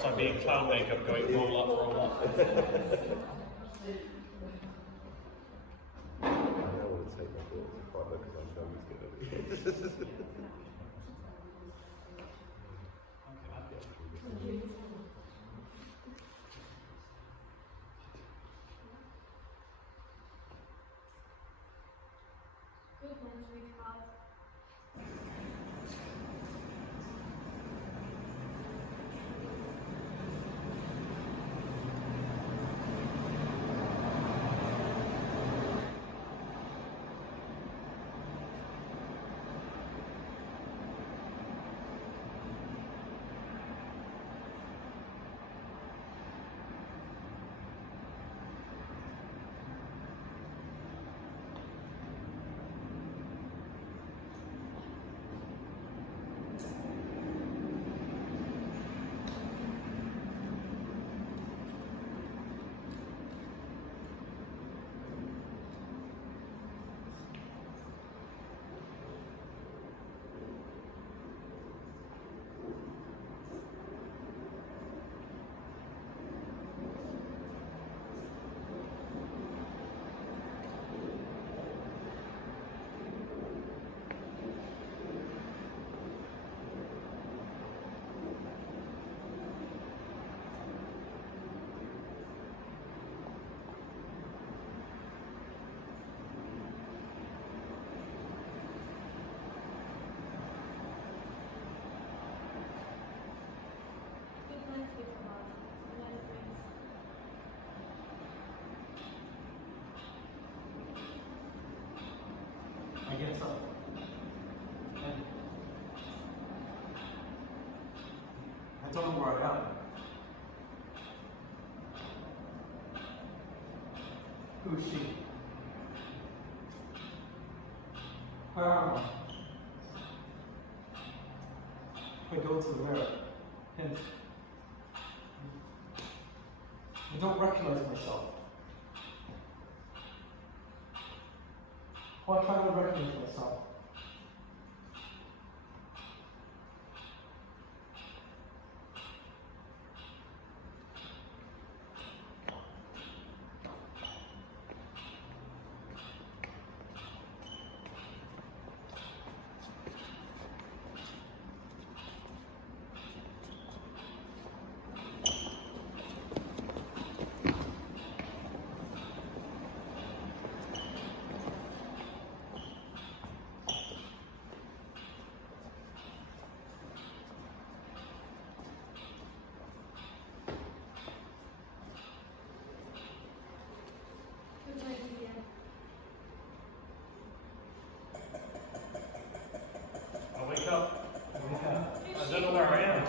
photographs, I'm being clown makeup going roll up, roll up. I know what it's like my daughter to follow because I'm sure he's good at it. I get up. I don't know where I am. Who is she? Where am I? I go to the mirror. Hint. I don't recognize myself. Why can't I recognize myself? I wake up. I don't know where I am.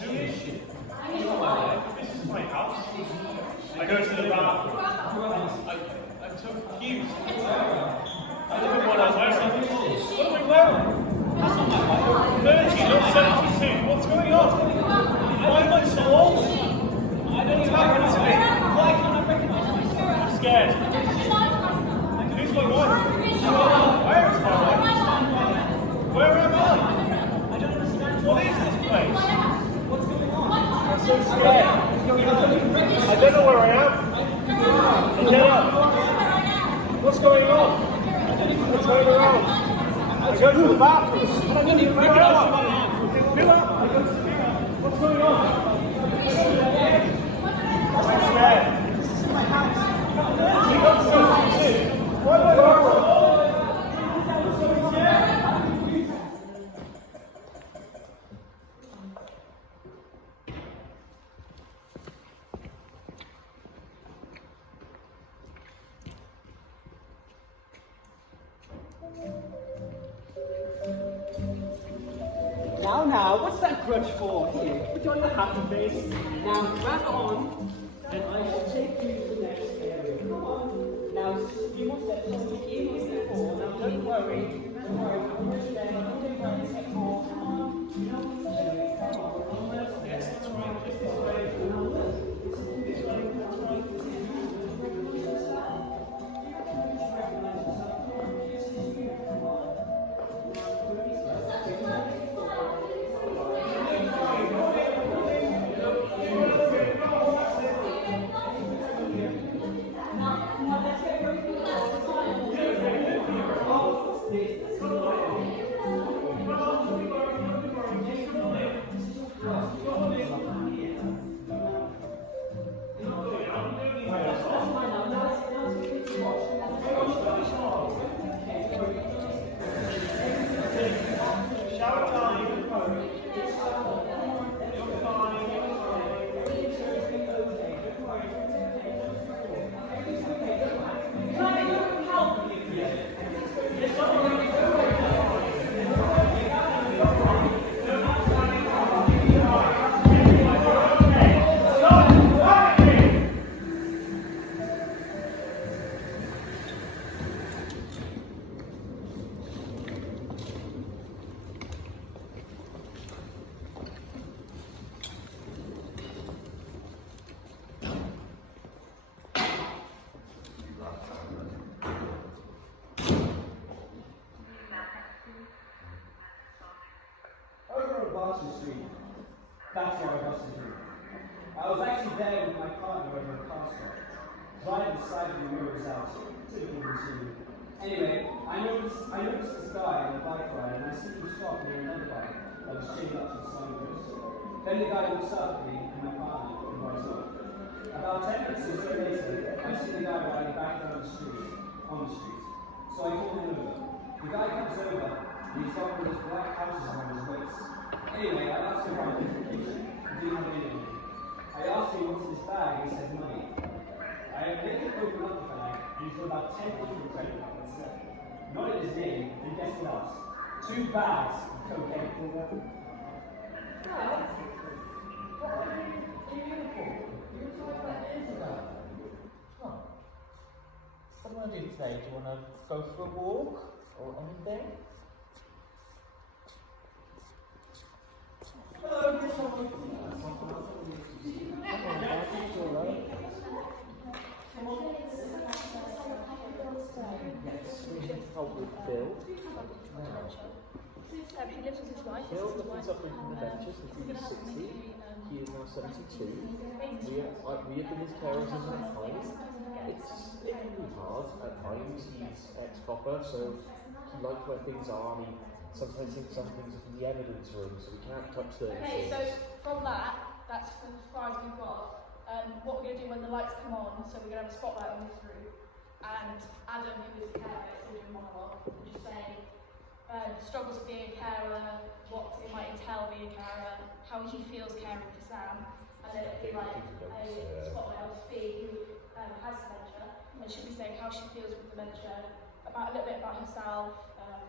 Who is she? This is my house. I go to the bathroom. I'm so confused. I live in one house. What am I wearing? That's not my life. 30, not 72. What's going on? Why am I so old? I don't know what's happening to me. Why can't I recognize myself? I'm scared. Who's my wife? Where is my wife? Where am I? I don't understand. What is this place? What's going on? I'm so scared. I don't know where I am. Get up. What's going on? What's going on? I go to the bathroom. I don't even recognize who I am. Who am I? What's going on? I'm scared. This is my house. You got something to do. Why am I horrible? Now, what's that grudge for? Here, put on your happy face. Now, grab on, and I shall take you to the next area. Come on. Now, just a few more steps, just a few more steps. Now, don't worry. Don't worry. I'm going to stay. I'm going to try to take more. Come on. You know what to do. Come on. Yes, that's right. Just this way. This way. That's right. noticed this guy on the bike ride, and I see him stop near another bike that was chained up to the signpost. Then the guy looks up at me and my partner and rides off. About 10 minutes or so later, I see the guy riding back down the street, on the street. So I call him over. The guy comes over, and he's got one of those black pouches around his waist. Anyway, I asked him about his location. He didn't have any. I asked him what's in his bag, and he said money. I made him open up the bag, and he's got about 10 different credit cards. Not in his name, and guess what else? 2 bags of cocaine. What do you want to do today? Do you want to go for a walk or anything? Yes, we should help with Bill. He lives with his wife. Bill, looking suffering from dementia since he was 60. He is now 72. We have been his carers in that time. It can be hard at times. He's ex-copper, so he likes where things are. And he sometimes thinks some things are in the evidence room, so we can't touch certain Okay, things. so from that, that's as far as we've got. What we're going to do when the lights come on, so we're going to have a spotlight on this room, and Adam, who is the carer, is going to do a monologue, and just say struggles of being a carer, what it might entail being a carer, how he feels caring for Sam, and then it'll be like a spotlight on Fee, who has dementia, and she'll be saying how she feels with dementia, about a little bit about herself,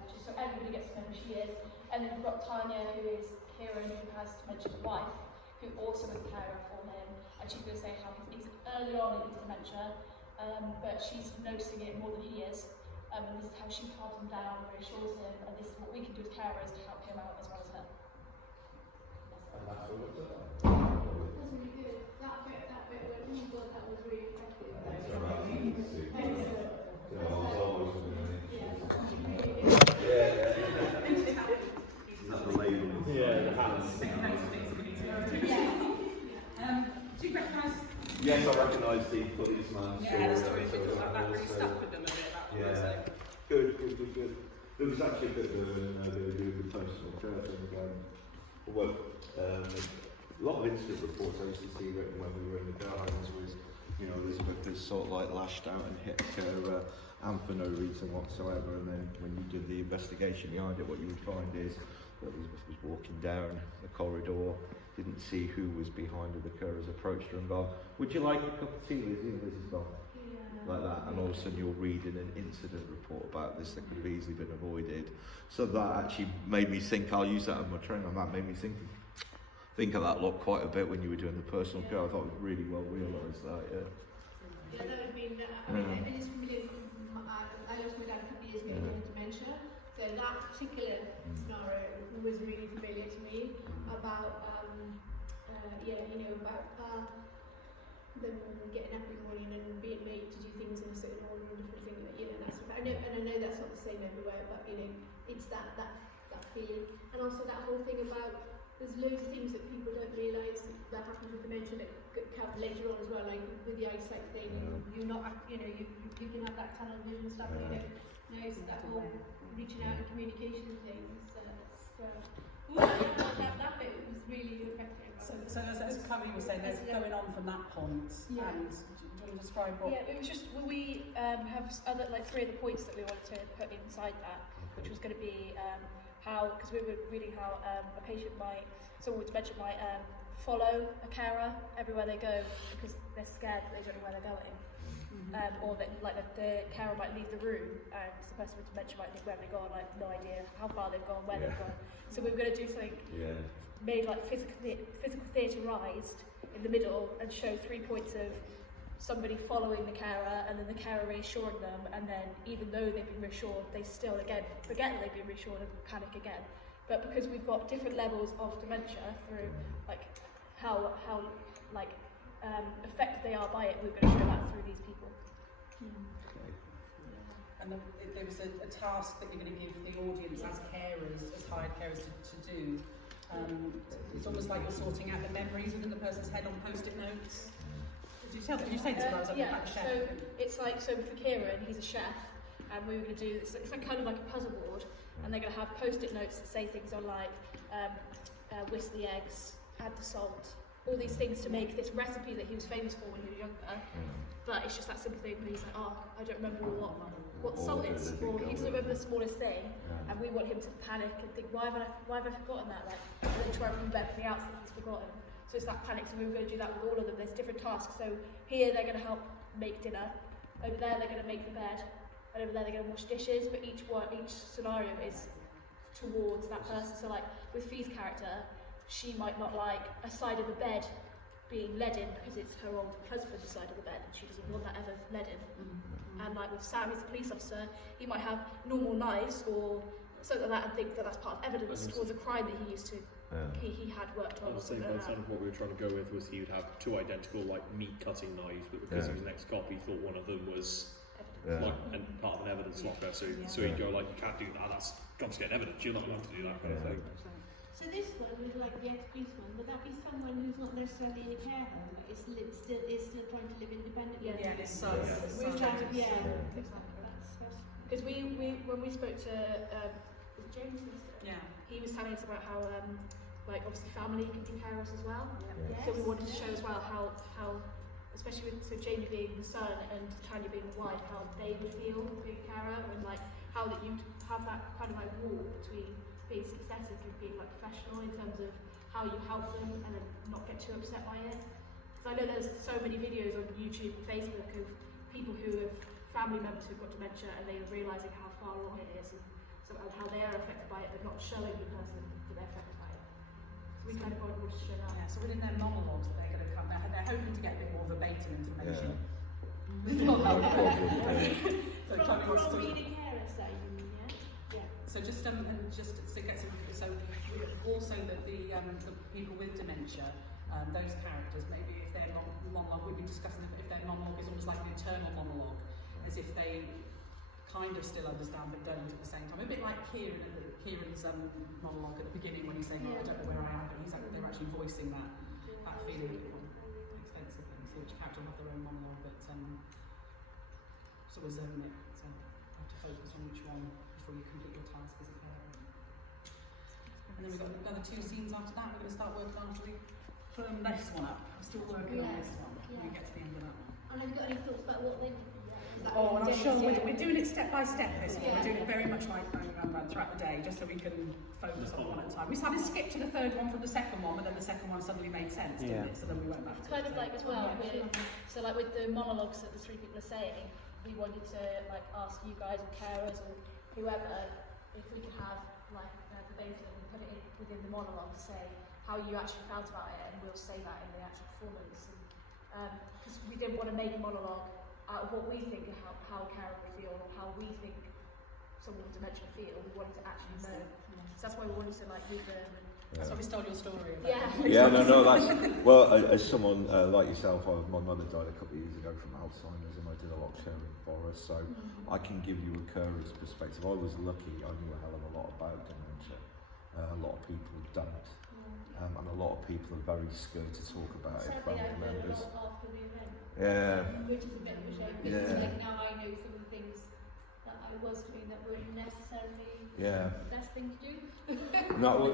just so everybody gets to know who she is. And then we've got Tanya, who is Kieran, who has dementia's wife, who also is a carer for him, and she's going to say how he's early on in his dementia, but she's noticing it more than he is, and this is how she calms him down, reassures him, and this is what we can do as carers to help him out as well as her. That's really good. That bit where you thought that was really effective. Yeah, the hands. Do you recognise? Yes, I recognise the policeman. Yeah, the story of things like that really stuck with them a bit. Yeah. Good. There was actually a bit of a the personal care thing. A lot of incident reports I used to see written when we were in the care homes was, Elizabeth is sort of like lashed out and hit her and for no reason whatsoever, and then when you did the investigation behind it, what you would find is that Elizabeth was walking down the corridor, didn't see who was behind her, the carers approached her and gone, "Would you like a cup of tea, Lizzie?" And Lizzie's gone. Like that, and all of a sudden you're reading an incident report about this that could have easily been avoided. So that actually made me think, I'll use that in my training, and that made me think of that lot quite a bit when you were doing the personal care. I thought it was really well realised that, Yeah, that would mean, it is familiar. I lost my dad a couple of years ago with dementia, so that particular scenario was really familiar to me about, about them getting up in the morning and being made to do things in a certain order and different things, that sort of, I know that's not the same everywhere, but it's that feeling, and also that whole thing about there's loads of things that people don't realise that happens with dementia that come later on as well, like with the eyesight thing, you can have that tunnel vision stuff, so that whole reaching out and communication things. That bit was really effective. So as Chloe was saying, there's going on from that point. Yeah. And do you want to describe what? Yeah, it was just we have other 3 other points that we wanted to put inside that, which was going to be how, because we were reading how someone with dementia might follow a carer everywhere they go because they're scared that they don't know where they're going. Or that the carer might leave the room and the person with dementia might think where they've gone, like no idea how far they've gone, where they've gone. So we were going to do something made like physical theatrised in the middle and show 3 points of somebody following the carer and then the carer reassuring them, and then even though they've been reassured, they still again forget that they've been reassured and panic again. But because we've got different levels of dementia through how affected they are by it, we're going to show that through these people. And there was a task that you're going to give the audience as carers, as hired carers to do. It's almost like you're sorting out the memories within the person's head on post-it notes. Did you say this when I was up about the chef? So it's like, so for Kieran, he's a chef, and we were going to do, it's like kind of like a puzzle board, and they're going to have post-it notes that say things on like, whisk the eggs, add the salt, all these things to make this recipe that he was famous for when he was younger. But it's just that simple thing where he's like, oh, I don't remember what salt is, or he doesn't remember the smallest thing, and we want him to panic and think, why have I forgotten that? Like, and then try to remember everything else that he's forgotten. So it's that panic, so we were going to do that with all of them. There's different tasks. So here they're going to help make dinner, over there they're going to make the bed, and over there they're going to wash dishes, but each scenario is towards that person. So like with Fee's character, she might not like a side of the bed being led in because it's her old husband's side of the bed and she doesn't want that ever led in. And like with Sam, he's a police officer, he might have normal knives or something like that and think that that's part of evidence towards a crime that he used to, he had worked on. I was saying by the sound of what we were trying to go with was he would have two identical like meat cutting knives, but because he was an ex-cop, he thought one of them was like and part of an evidence locker. So he'd go like, you can't do that. That's confiscating evidence. You're not allowed to do that kind of thing. So this one, with like the ex-police one, would that be someone who's not necessarily in a care home, but is still trying to live independently? Yeah, his son. We're trying to, Exactly. Because we when we spoke to was it James, Yeah. he was telling us about how like obviously family can be carers as well. Yes. So we wanted to show as well how especially with Jamie being the son and Tanya being the wife, how they would feel being a carer, and like how that you'd have that kind of like wall between being sympathetic and being like professional in terms of how you help them and then not get too upset by it. Because I know there's so many videos on YouTube and Facebook of people who have family members who've got dementia and they are realising how far along it is and how they are affected by it but not showing the person that they're affected by it. So we kind of wanted to show that. Yeah, so within their monologues that they're going to come, they're hoping to get a bit more verbatim information. So Tony wants to. So just and just to get some, so also that the people with dementia, those characters, maybe if their monologue, we've been discussing if their monologue is almost like an internal monologue, as if they kind of still understand but don't at the same time. A bit like Kieran's monologue at the beginning when he's saying, oh, I don't know where I am, but they're actually voicing that feeling extensively. So each character will have their own monologue, but sort of zone it. So you have to focus on which one before you complete your task as a carer. And then we've got another 2 scenes after that. We're going to start working on to firm this one up. I'm still working on this one when we get to the end of that one. And have you got any thoughts about what they? Oh, and I'm sure we're doing it step by step this one. We're doing it very much like throughout the day, just so we can focus on one at a time. We started to skip to the third one from the second one, but then the second one suddenly made sense, didn't it? So then we went back to Kind of like as well, so like with the monologues that the 3 people are saying, we wanted to like ask you guys or carers or whoever if we could have like verbatim and put it in within the monologue to say how you actually felt about it, and we'll say that in the actual performance. Because we didn't want to make a monologue out of what we think of how a carer would feel or how we think someone with dementia feel. We wanted to actually know. So that's why we wanted to like read them. That's why we stole your story. Yeah, no, that's, well, as someone like yourself, my mother died a couple of years ago from Alzheimer's and I did a lot of caring for her, so I can give you a carer's perspective. I was lucky, I knew a hell of a lot about dementia. A lot of people don't. And a lot of people are very scared to talk about it, family members. After the event. Yeah. Which is a bit of a shame, because like now I know some of the things that I was doing that weren't necessarily the best thing to do. No, well,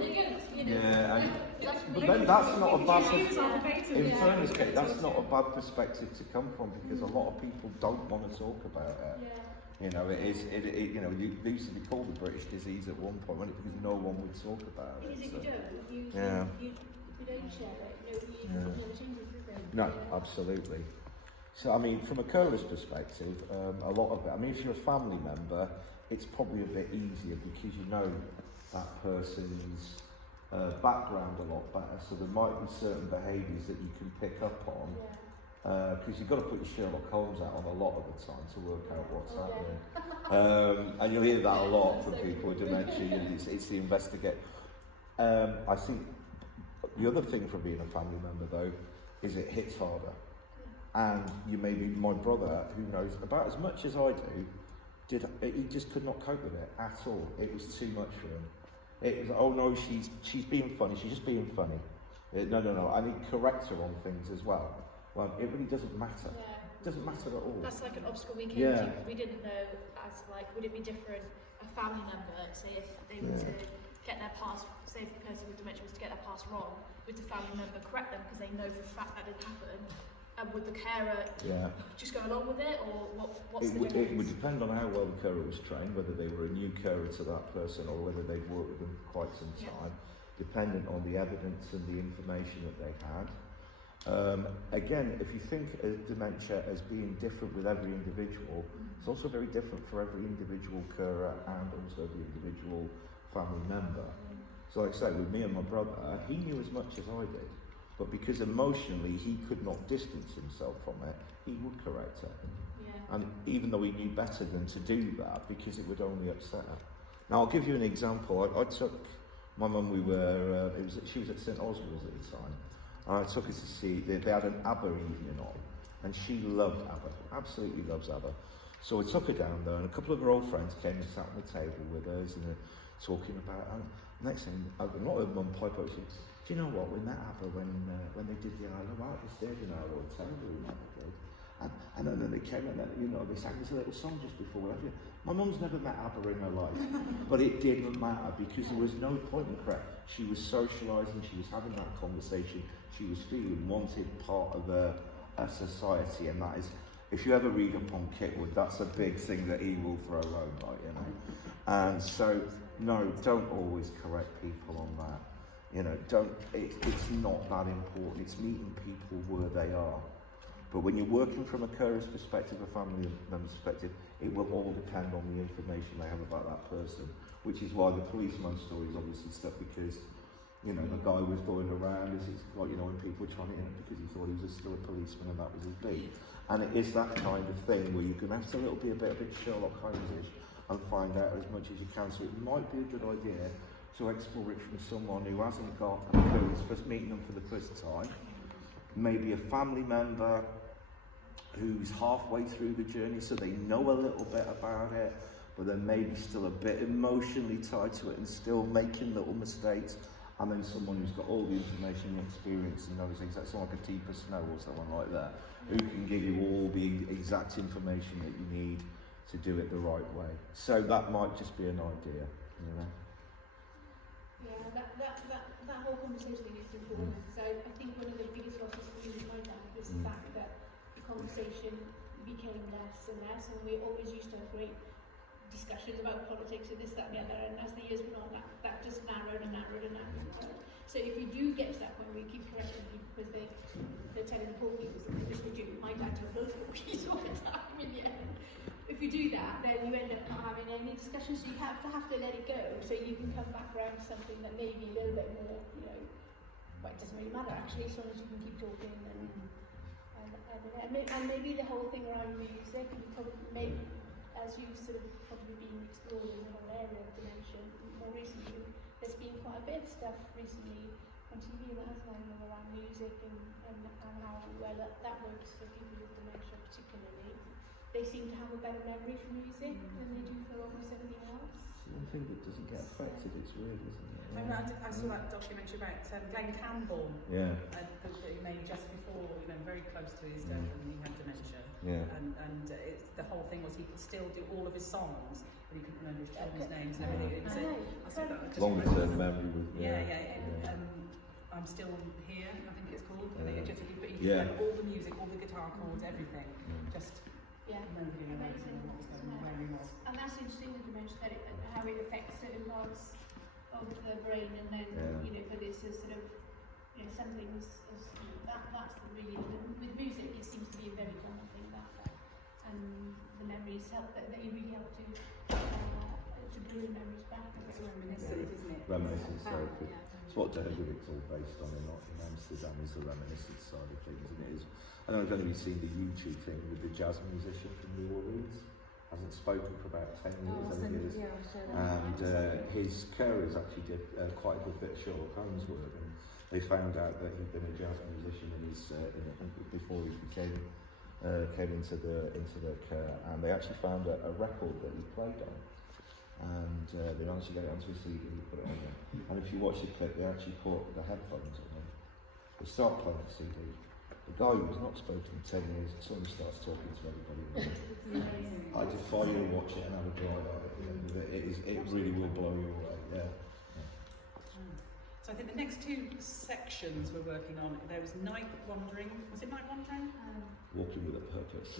but then that's not a bad perspective. In fairness, Kate, that's not a bad perspective to come from, because a lot of people don't want to talk about it. You know, it you know, it used to be called the British disease at one point, wasn't it? Because no one would talk about it. Because if you don't, if you don't share it, nobody never changes, is there? No, absolutely. So, I mean, from a carer's perspective, a lot of it, I mean, if you're a family member, it's probably a bit easier because you know that person's background a lot better, so there might be certain behaviours that you can pick up on, because you've got to put your Sherlock Holmes out on a lot of the time to work out what's happening. And you'll hear that a lot from people with dementia, it's the investigate. I think the other thing from being a family member, though, is it hits harder. And you may be, my brother, who knows about as much as I do, he just could not cope with it at all. It was too much for him. It was, oh no, she's being funny, she's just being funny. No, I need to correct her on things as well. Well, it really doesn't matter. It doesn't matter at all. That's like an obstacle we came to. We didn't know as like, would it be different, a family member, say if they were to get their past, say if the person with dementia was to get their past wrong, would the family member correct them because they know for a fact that didn't happen? And would the carer just go along with it, or what's the difference? It would depend on how well the carer was trained, whether they were a new carer to that person or whether they'd worked with them for quite some time, dependent on the evidence and the information that they had. Again, if you think of dementia as being different with every individual, it's also very different for every individual carer and also the individual family member. So like I say, with me and my brother, he knew as much as I did, but because emotionally he could not distance himself from it, he would correct it. And even though he knew better than to do that, because it would only upset her. Now I'll give you an example. I took my mum, she was at St Oswald's at the time, and I took her to see, they had an ABBA evening on, and she loved ABBA, absolutely loves ABBA. So I took her down there, and a couple of her old friends came and sat on the table with us, and talking about, and next thing, not her mum pipe up, she said, do you know what, we met ABBA when they did the Isle of Wight, they stayed in our hotel room, they did. And then they came and they sang this little song just before whatever. My mum's never met ABBA in her life, but it didn't matter because there was no point in correct. She was socialising, she was having that conversation, she was feeling wanted, part of a society, and that is, if you ever read up on Kitwood, that's a big thing that he will throw home, like, you know. And so, no, don't always correct people on that. You know, it's not that important. It's meeting people where they are. But when you're working from a carer's perspective, a family member's perspective, it will all depend on the information they have about that person. Which is why the policeman story is obviously stuck, because, you know, the guy was going around, it's like, you know, when people were trying to hit him because he thought he was still a policeman and that was his beat. And it is that kind of thing where you can have to be a bit Sherlock Holmes-ish and find out as much as you can. So it might be a good idea to explore it from someone who hasn't got who's first meeting them for the first time, maybe a family member who's halfway through the journey, so they know a little bit about it, but they're maybe still a bit emotionally tied to it and still making little mistakes, and then someone who's got all the information and experience and knows exactly, someone like a Deeper Snow or someone like that, who can give you all the exact information that you need to do it the right way. So that might just be an idea, you know. Yeah, that whole conversation thing is important. So I think one of the biggest losses for me and my dad was the fact that the conversation became less and less, and we always used to have great discussions about politics and this, that and the other, and as the years went on, that just narrowed and narrowed and narrowed. So if you do get to that point where you keep correcting people because they're telling the porkies, which we do, my dad told those porkies all the time in the end. If you do that, then you end up not having any discussions, so you have to let it go, so you can come back around to something that may be a little bit more, you know, well, it doesn't really matter actually, as long as you can keep talking and maybe the whole thing around music, and probably maybe as you've sort of probably been exploring the whole area of dementia more recently, there's been quite a bit of stuff recently on TV that has gone around music and how well that works for people with dementia particularly. They seem to have a better memory for music than they do for almost everything else. One thing that doesn't get affected, it's weird, isn't it? I saw that documentary about Glenn Campbell that he made just before, you know, very close to his death when he had dementia. Yeah. And the whole thing was he could still do all of his songs, but he couldn't remember his children's names and everything. I said that just longer term memory with I'm Still Here, I think it's called. And it just, but he could remember all the music, all the guitar chords, everything. Just remembering amazing what was going on, where he was. And that's interesting, the dementia, that how it affects certain parts of the brain, and then you know, but it's a sort of, you know, some things that's really, with music it seems to be a very common thing that and the memories help, that you really help to bring memories back. It's reminiscent, isn't it? Reminiscence therapy. It's what Derby's all based on in Amsterdam, is the reminiscence side of things, and it is. I don't know if anybody's seen the YouTube thing with the jazz musician from New Orleans. Hasn't spoken for about 10 years, and his carers actually did quite a good bit of Sherlock Holmes work, and they found out that he'd been a jazz musician before he came into the care, and they actually found a record that he played on, and they actually got it onto a CD and put it on there. And if you watch the clip, they actually put the headphones on. They start playing the CD, A guy who's not spoken in 10 years suddenly starts talking to everybody. I defy you to watch it and have a dry eye at the end of it. It really will blow you away, yeah. So I think the next two sections we're working on, there was night wandering. Was it night wandering? Walking with a purpose.